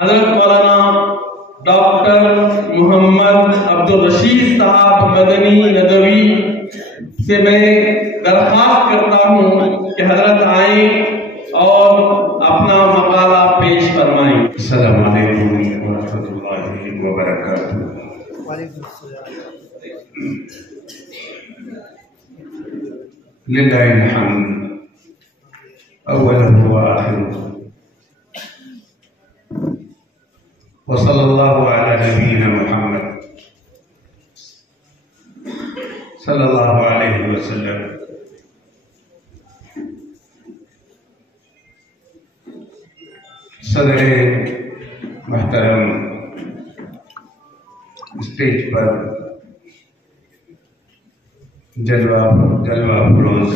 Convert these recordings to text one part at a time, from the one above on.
حضرت مولانا ڈاکٹر محمد عبدالرشید صاحب مدنی ندوی سے میں درخواست کرتا ہوں کہ حضرت آئیں اور اپنا مقالہ پیش فرمائیں۔ السلام علیکم ورحمۃ اللہ وبرکاتہ۔ وعلیکم السلام۔ للہ الحمد اولہ وآخرہ، وصلی اللہ علی نبینا محمد صلی اللہ علیہ وسلم۔ صدر محترم، اسٹیج پر جلوہ فروز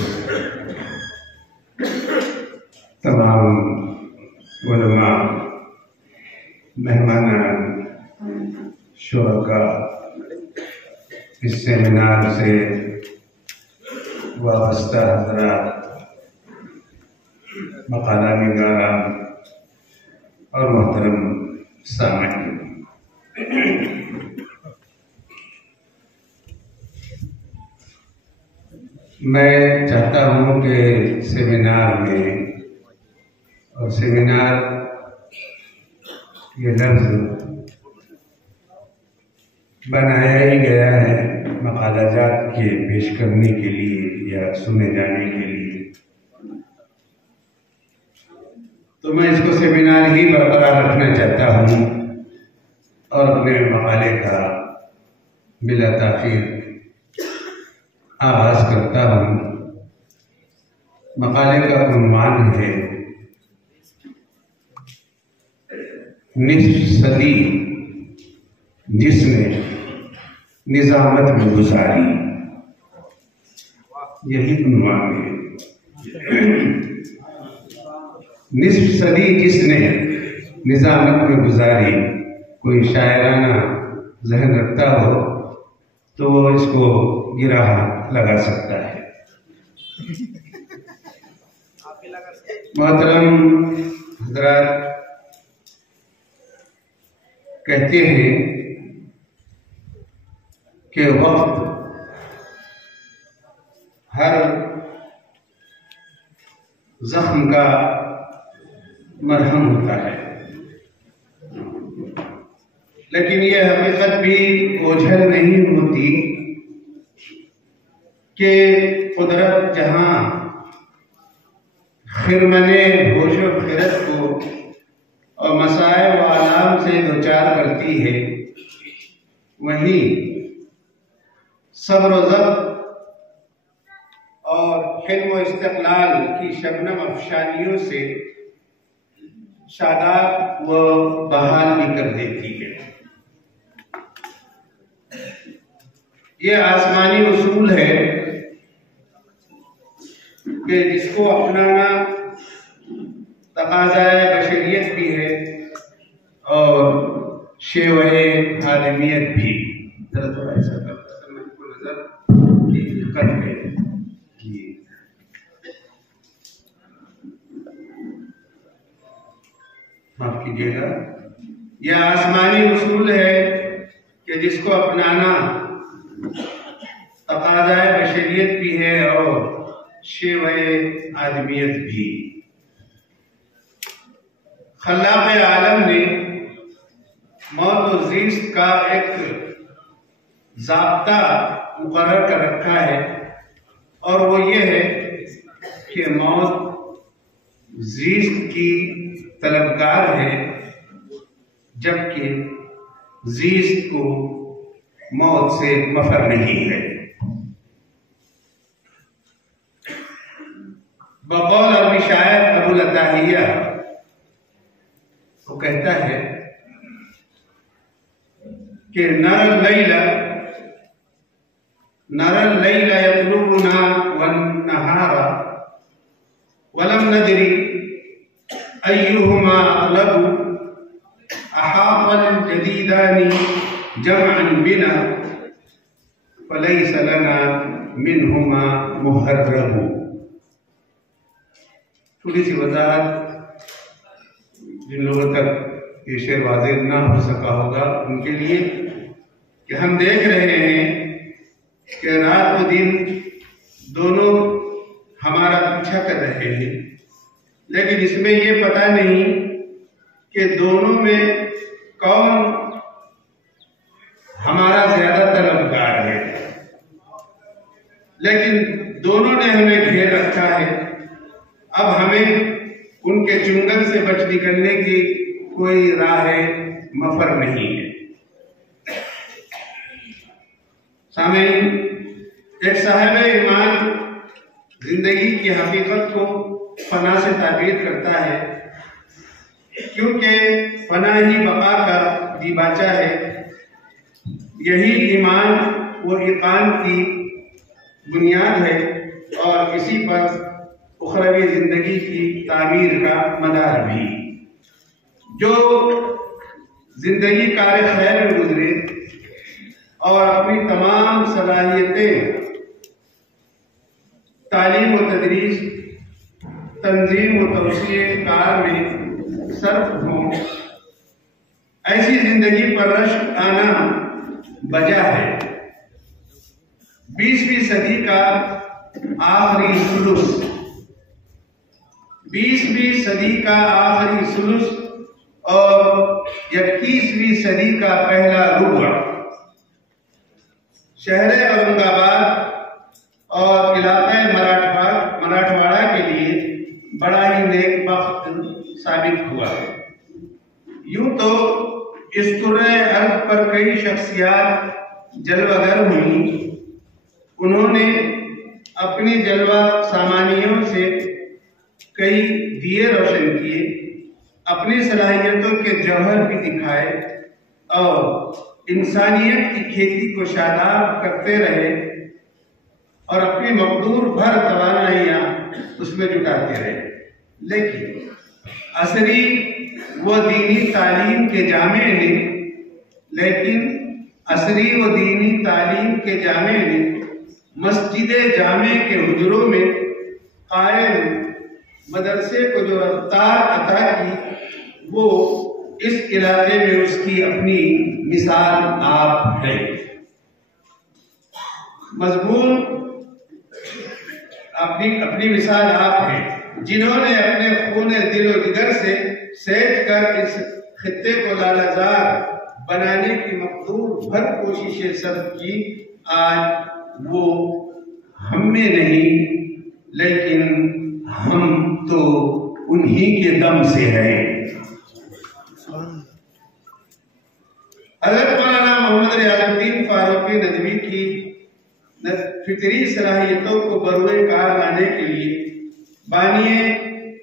تمام علماء، مہمانان، شرکاء، اس سیمینار سے وابستہ حضرات، مقالہ نگاران اور محترم سامعین، میں چاہتا ہوں کہ سیمینار میں، اور سیمینار یہ لفظ بنایا ہی گیا ہے مقالہ جات کے پیش کرنے کے لیے یا سنے جانے کے لیے، تو میں اس کو سیمینار ہی برقرار رکھنا چاہتا ہوں اور اپنے مقالے کا بلا تاخیر آغاز کرتا ہوں۔ مقالے کا عنوان ہے نصف صدی جس نے نظامت میں گزاری، یہی عنوان ہے۔ نصف صدی جس نے نظامت میں گزاری، کوئی شاعرانہ ذہن رکھتا ہو تو وہ اس کو گرہ لگا سکتا ہے۔ محترم حضرات، کہتے ہیں کہ وقت ہر زخم کا مرہم ہوتا ہے، لیکن یہ حقیقت بھی اوجھل نہیں ہوتی کہ قدرت جہاں خرمنے ہوش و خرد کو اور مسائب و آلام سے دوچار کرتی ہے، وہیں صبر و ضبط اور حلم و استقلال کی شبنم افشانیوں سے شاداب و بحال بھی کر دیتی ہے۔ یہ آسمانی اصول ہے کہ جس کو اپنانا تقاضائے بشریت بھی ہے اور شیوہ آدمیت بھی۔ ذرا تھوڑا ایسا کرتا میں کو نظر کی دقت ہے، معاف کیجیے گا۔ یہ آسمانی اصول ہے کہ جس کو اپنانا تقاضائے بشریت بھی ہے اور شیوہ آدمیت بھی۔ خلاق عالم نے موت و زیست کا ایک ضابطہ مقرر کر رکھا ہے، اور وہ یہ ہے کہ موت زیست کی طلبگار ہے، جبکہ زیست کو موت سے مفر نہیں ہے۔ بقول عربی شاعر ابو العتاہیہ وہ کہتا ہے کہ نر اللیل یطلبنا والنہار ولم ندری ایہما اغلب احاط الجدیدان جمعا بنا فلیس لنا منہما محرب۔ تھوڑی سی وضاحت جن لوگوں تک یہ شعر واضح نہ ہو سکا ہوگا ان کے لیے کہ ہم دیکھ رہے ہیں کہ رات و دن دونوں ہمارا پیچھا کر رہے ہیں، لیکن اس میں یہ پتہ نہیں کہ دونوں میں کون ہمارا زیادہ طلبگار ہے، لیکن دونوں نے ہمیں گھیر رکھا ہے۔ اب ہمیں ان کے چنگل سے بچ نکلنے کی کوئی راہ مفر نہیں ہے۔ سامعین، ایک صاحب ایمان زندگی کی حقیقت کو فنا سے تعبیر کرتا ہے، کیونکہ فنا ہی بقا کا دیباچہ ہے۔ یہی ایمان و ایقان کی بنیاد ہے اور اسی پر اخروی زندگی کی تعمیر کا مدار بھی۔ جو زندگی کار خیر میں گزرے اور اپنی تمام صلاحیتیں تعلیم و تدریس، تنظیم و توسیع کار میں صرف ہوں، ایسی زندگی پر رشک آنا بجا ہے۔ 20ویں صدی کا آخری ثلث، 20ویں صدی کا آخری ثلث اور 21ویں صدی کا پہلا ربع شہر اورنگ آباد اور علاقہ مراٹھواڑہ کے لیے بڑا ہی نیک بخت ثابت ہوا ہے۔ یوں تو اس کرۂ ارض پر کئی شخصیات جلوہ گر ہوئیں، انہوں نے اپنی جلوہ سامانیوں سے کئی دیے روشن کیے، اپنی صلاحیتوں کے جوہر بھی دکھائے اور انسانیت کی کھیتی کو شاداب کرتے رہے اور اپنی مقدور بھر توانائیاں اس میں جٹاتے رہے۔ لیکن عصری و دینی تعلیم کے جامع نے مسجد جامع کے حجروں میں قائم مدرسے کو جو رفتار عطا کی، وہ اس علاقے میں اس کی اپنی مثال آپ ہے۔ مضمون اپنی مثال آپ ہے، جنہوں نے اپنے خون دل و جگر سے سینچ کر اس خطے کو لالہزار بنانے کی مقدور بھر کوششیں صرف کی۔ آج وہ ہم میں نہیں، لیکن ہم تو انہی کے دم سے ہیں۔ حضرت مولانا محمد ریاض الدین فاروقی ندوی کی فطری صلاحیتوں کو بروئے کار لانے کے لیے بانی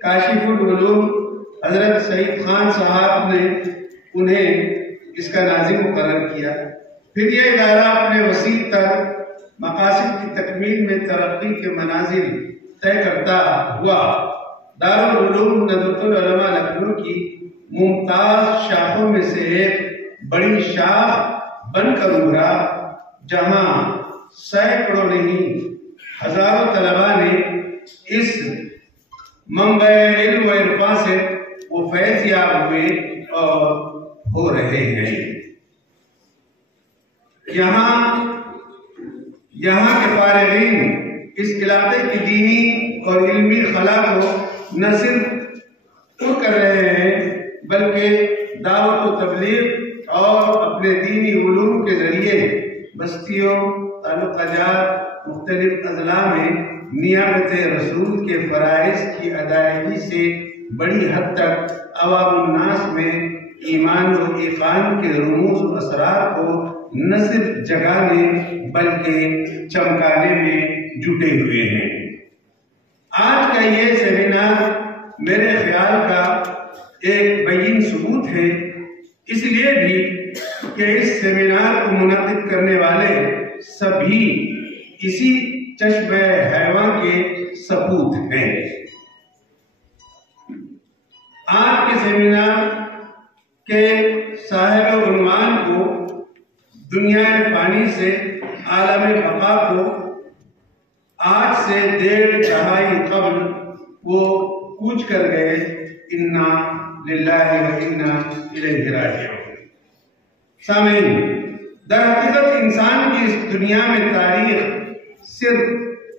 کاشف العلوم حضرت سعید خان صاحب نے انہیں اس کا ناظم مقرر کیا۔ پھر یہ ادارہ اپنے وسیع تر مقاصد کی تکمیل میں ترقی کے منازل طے کرتا ہوا دارالعلوم ندوۃ العلماء لکھنؤ کی ممتاز شاخوں میں سے ایک بڑی شاخ بن کر ابھرا، جہاں سینکڑوں نہیں ہزاروں طلباء نے اس منبع علم و عرفاں سے وہ فیض یاب ہوئے اور ہو رہے ہیں۔ یہاں کے فارغین اس علاقے کی دینی اور علمی خلا کو نہ صرف پر کر رہے ہیں، بلکہ دعوت و تبلیغ اور اپنے دینی علوم کے ذریعے بستیوں، تعلقہ جات، مختلف اضلاع میں نیابت رسول کے فرائض کی ادائیگی سے بڑی حد تک عوام الناس میں ایمان و ایقان کے رموز و اسرار کو نہ صرف جگانے بلکہ چمکانے میں جٹے ہوئے ہیں۔ آج کا یہ سیمینار میرے خیال کا ایک بین ثبوت ہے، اس لیے بھی کہ اس سیمینار کو منعقد کرنے والے سبھی اسی چشم حیواں کے سپوت ہیں۔ آج کے سیمینار کے صاحب عنوان کو دنیا فانی سے عالم بقا کو آج سے 1.5 دہائی قبل وہ کوچ کر گئے، انا للہ و انا الیہ راجعون۔ سامعین، در حقیقت انسان کی اس دنیا میں تاریخ صرف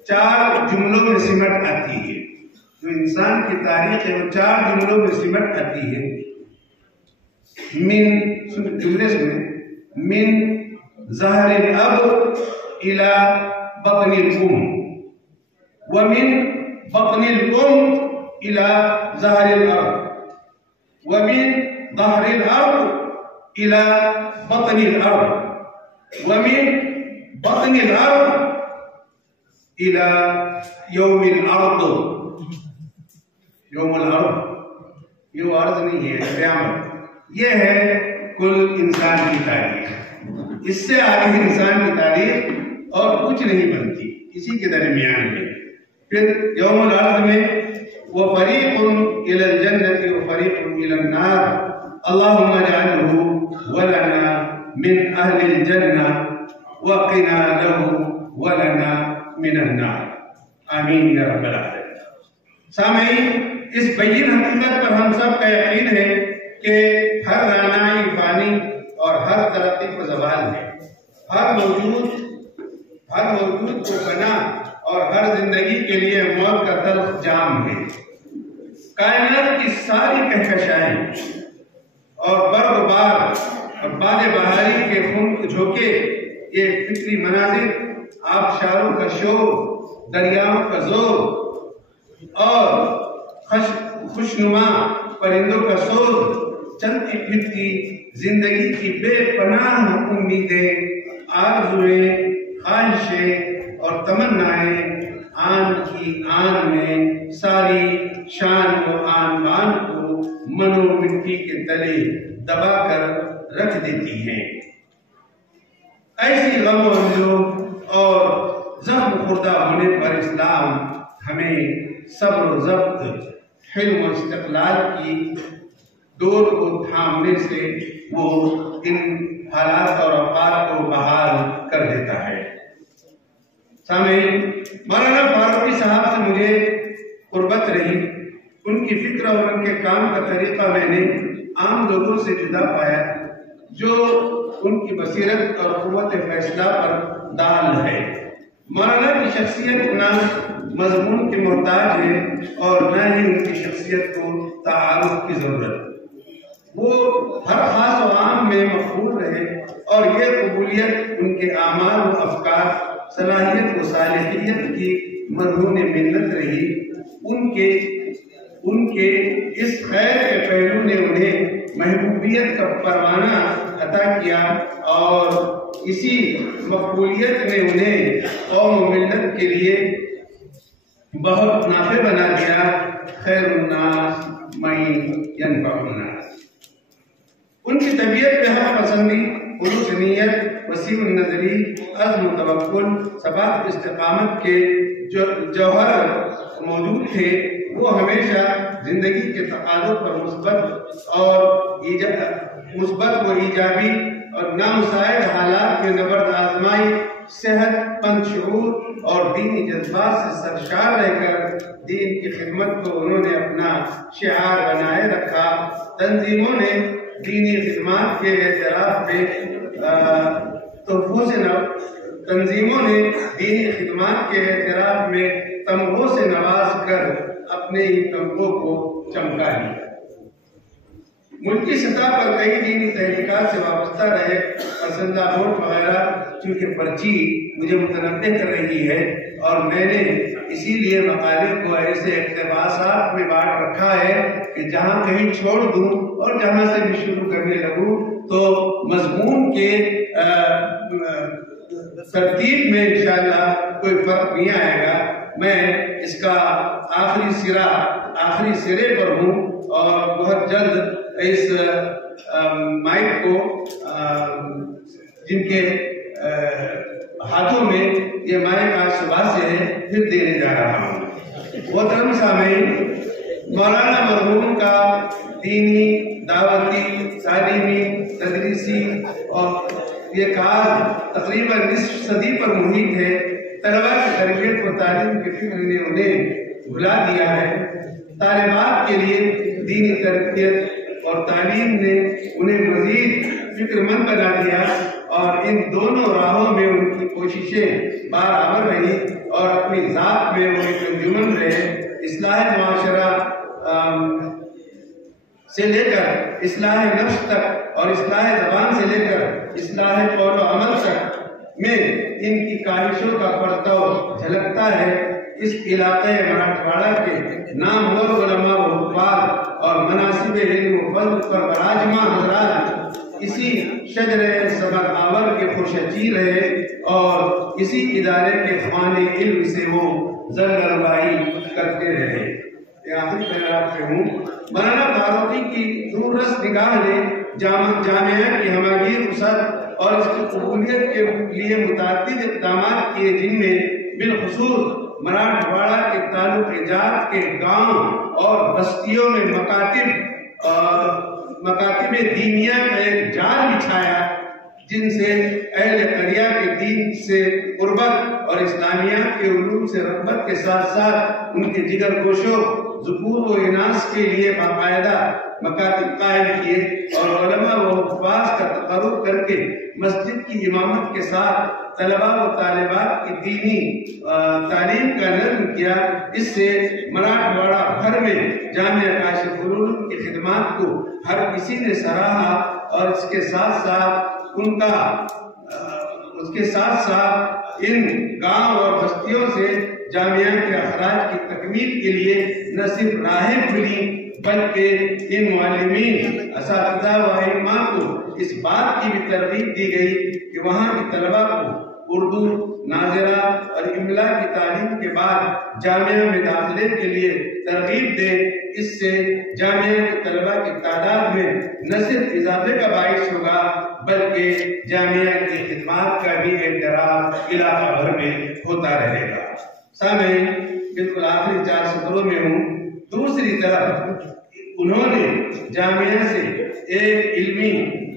4 جملوں میں سمٹ آتی ہے۔ جو انسان کی تاریخ ہے وہ 4 جملوں میں سمٹ آتی ہے۔ جملے سنیں، من ظہر الاب الى بطن الام، ومن بطن الام الى ظہر الارض، ومن ظہر الارض الى بطن الارض، ومن بطن الارض الى یوم الارض۔ یوم الارض یہ عرض نہیں ہے، قیامت۔ یہ ہے کل انسان کی تاریخ۔ اس سے آگے انسان کی تاریخ اور کچھ نہیں بنتی، اسی کے درمیان میں۔ پھر یوم الارض میں وَفَرِيقٌ إِلَى الْجَنَّةِ وَفَرِيقٌ إِلَى النَّارِ اللهم اجعله ولنا من أهل الجنة وقنا له ولنا من النار، آمین یا رب العالمین۔ سامعین، اس بین حقیقت پر ہم سب کا یقین ہے کہ ہر رانائی فانی اور ہر ترقی کو زوال ہے، ہر موجود کو فنا اور ہر زندگی کے لیے موت کا تلخ جام ہے۔ کائنات کی ساری کہکشائیں اور برق بار اور باد بہاری کے خون جھونکے، یہ فطری مناظر، آبشاروں کا شور، دریاؤں کا زور اور خوشنما پرندوں کا شور، چلتی پھرتی زندگی کی بے پناہ امیدیں، آرزویں، خواہشیں اور تمنائیں آن کی آن میں ساری شان و آن بان کو منو مٹی کے تلے دبا کر رکھ دیتی ہیں۔ ایسی غم و ہنجو اور زخم خوردہ ہونے پر اسلام ہمیں صبر و ضبط، حلم و استقلال کی ڈور کو تھامنے سے وہ ان حالات اور اوقات کو بحال کر دیتا ہے۔ سامعین، مولانا فاروقی صاحب سے مجھے قربت رہی۔ ان کی فکر اور ان کے کام کا طریقہ میں نے عام لوگوں سے جدا پایا، جو ان کی بصیرت اور قوت فیصلہ پر دال ہے۔ مولانا کی شخصیت نہ مضمون کی محتاج ہے اور نہ ہی ان کی شخصیت کو تعارف کی ضرورت۔ وہ ہر خاص و عام میں مقبول رہے اور یہ قبولیت ان کے اعمال و افکار، صلاحیت و صالحیت کی مضمون منت رہی۔ ان کے اس خیر کے پہلو نے انہیں محبوبیت کا پروانہ عطا کیا اور اسی مقبولیت نے انہیں قوم و ملت کے لیے بہت نافع بنا دیا۔ خیر الناس من ینفع الناس۔ ان کی طبیعت میں حق پسندی، خلوص نیت، وسیع النظری، عزم و توکل، ثبات و استقامت کے جوہر موجود تھے۔ وہ ہمیشہ زندگی کے تقاضوں پر مثبت و ایجابی اور نامساعد حالات میں نبرد آزمائی، صحت مند شعور اور دینی جذبات سے سرشار رہ کر دین کی خدمت کو انہوں نے اپنا شعار بنائے رکھا۔ تنظیموں نے دینی خدمات کے اعتراف میں تمغوں سے نواز کر اپنے ہی تمغوں کو چمکا لیا۔ ملکی سطح پر کئی دینی تحریکات سے وابستہ رہے۔ پسندہ ووٹ وغیرہ چونکہ پرچی مجھے متنبع کر رہی ہے اور میں نے اسی لیے مقالے کو ایسے اقتباسات میں بانٹ رکھا ہے کہ جہاں کہیں چھوڑ دوں اور جہاں سے بھی شروع کرنے لگوں تو مضمون کے ترتیب میں انشاءاللہ کوئی فرق نہیں آئے گا۔ میں اس کا آخری سرے پر ہوں اور بہت جلد اس مائک کو جن کے ہاتھوں میں یہ مائک آج صبح سے ہے پھر دینے جا رہا ہوں۔ محترم سامعین، مولانا مرحوم کا دینی، دعوتی، تعلیمی، تدریسی اور یہ کار تقریباً نصف صدی پر محیط ہے۔ طلباء کی تربیت و تعلیم کے فکر نے انہیں بھلا دیا ہے۔ طالبات کے لیے دینی تربیت اور تعلیم نے انہیں مزید فکر مند بنا دیا، اور ان دونوں راہوں میں ان کی کوششیں برابر رہی اور اپنی ذات میں وہ ایک انجمن رہے۔ اصلاح معاشرہ سے لے کر اصلاح نفس تک اور اصلاح زبان سے لے کر اصلاح قول و عمل تک میں ان کی کاوشوں کا پرتو جھلکتا ہے۔ اس علاقے مراٹھواڑہ کے نامور علماء و حفاظ اور مناسب علم و فضل پر براجماں حضرات اسی شجر صبر آور کے خوشچی رہے اور اسی ادارے کے خوان علم سے وہ زرگربائی کرتے رہے۔ آخری پیراگراف پہ ہوں۔ مولانا فاروقی کی دور رس نگاہ نے جامعہ کی ہماگیر وسعت اور اس کی قبولیت کے لیے متعدد اقدامات کیے، جن میں بالخصوص مراٹھواڑہ کے تعلق جات کے گاؤں اور بستیوں میں مکاتب دینیہ کا ایک جال بچھایا، جن سے اہل قریہ کے دین سے قربت اور اسلامیات کے علوم سے رغبت کے ساتھ ساتھ ان کے جگر گوشوں ذکور و اناث کے لیے باقاعدہ مکاتب قائم کیے اور علماء و حفاظ کا تقرر کر کے مسجد کی امامت کے ساتھ طلباء و طالبات کی دینی تعلیم کا نظم کیا۔ اس سے مراٹھواڑہ بھر میں جامعہ کاشف العلوم کی خدمات کو ہر کسی نے سراہا اور اس کے ساتھ ساتھ ان گاؤں اور بستیوں سے جامعہ کے اخراج کی تکمیل کے لیے نہ صرف راہیں کھلی بلکہ ان معلمین، اساتذہ و ائمہ کو اس بات کی بھی ترغیب دی گئی کہ وہاں کے طلباء کو اردو، ناظرہ اور املا کی تعلیم کے بعد جامعہ میں داخلے کے لیے ترغیب دیں۔ اس سے جامعہ کے طلباء کی تعداد میں نہ صرف اضافے کا باعث ہوگا بلکہ جامعہ کی خدمات کا بھی اعتراف علاقہ بھر میں ہوتا رہے گا۔ سامعین، بالکل آخری 4 سطروں میں ہوں۔ دوسری طرف انہوں نے جامعہ سے ایک علمی،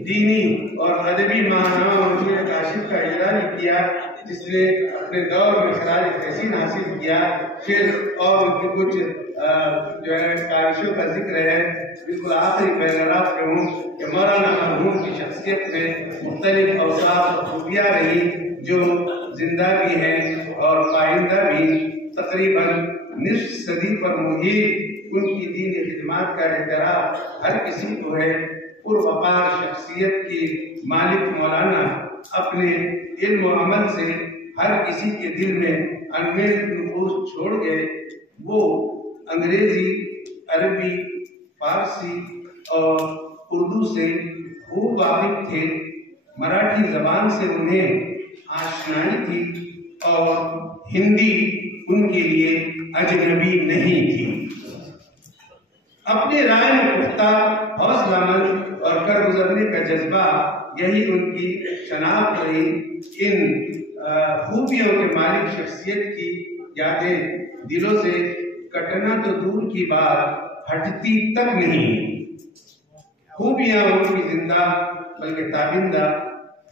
دینی اور ادبی ماہنامہ منظور کاشف کا اجرا بھی کیا، جس نے اپنے دور میں خراج تحسین حاصل کیا۔ پھر اور ان کی کچھ جو ہے کاوشوں کا ذکر ہے۔ بالکل آخری پیراگراف میں ہوں کہ مولانا مرحوم کی شخصیت میں مختلف اوصاف و خوبیاں رہی جو زندہ بھی ہیں اور پائندہ بھی۔ تقریباً نصف صدی پر محیط ان کی دینی خدمات کا اعتراف ہر کسی کو ہے۔ پروقار شخصیت کی مالک مولانا اپنے علم و عمل سے ہر کسی کے دل میں انمیل نفوذ چھوڑ گئے۔ وہ انگریزی، عربی، فارسی اور اردو سے خوب واقف تھے۔ مراٹھی زبان سے انہیں آشنائی تھی اور ہندی ان کے لیے اجنبی نہیں تھی۔ اپنی رائے میں پختہ، حوصلہ مند اور کر گزرنے کا جذبہ، یہی ان کی شناخت رہی۔ ان خوبیوں کے مالک شخصیت کی یادیں دلوں سے کٹنا تو دور کی بات، ہٹتی تک نہیں۔ خوبیاں ان کی زندہ بلکہ تابندہ،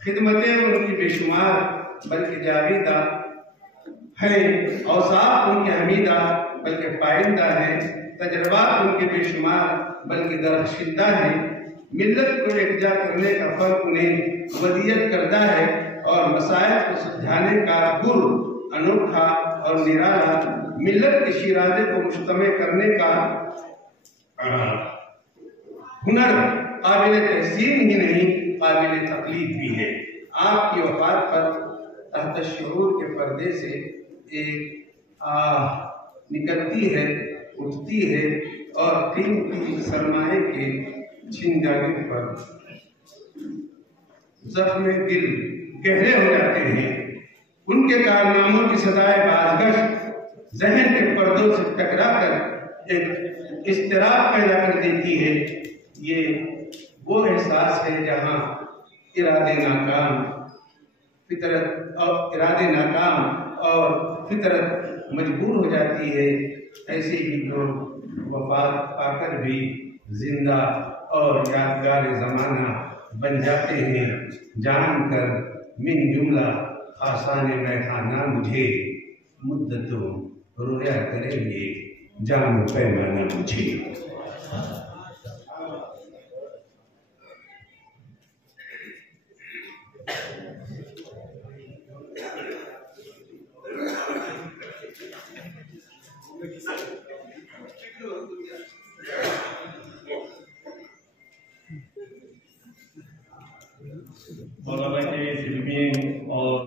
خدمتیں ان کی بے شمار بلکہ جاویدہ ہیں، اوصاف ان کے حمیدہ بلکہ پائندہ ہیں، تجربات ان کے بے شمار بلکہ درخشندہ ہیں۔ ملت کو یکجا کرنے کا فرق انہیں ودیت کردہ ہے اور مسائل کو سلجھانے کا گر انوکھا اور نرالا، ملت کے شیرازے کو مجتمع کرنے کا ہنر قابل تحسین ہی نہیں، قابل تقلید بھی ہے۔ آپ کی وفات پر تحت شعور کے پردے سے ایک آہ نکلتی ہے، اٹھتی ہے اور قیمتی سرمایے کے چھن جانے پر زخم دل گہرے ہو جاتے ہیں۔ ان کے کارناموں کی صدائے بازگشت ذہن کے پردوں سے ٹکرا کر ایک اضطراب پیدا کر دیتی ہے۔ یہ وہ احساس ہے جہاں ارادے ناکام اور فطرت مجبور ہو جاتی ہے، ایسے ہی لوگ وفات پا کر بھی زندہ اور یادگار زمانہ بن جاتے ہیں۔ جان کر من جملہ آسان میخانہ مجھے، مدتوں رویا کریں گے جان پیمانہ مجھے۔ مولانا کے علمی اور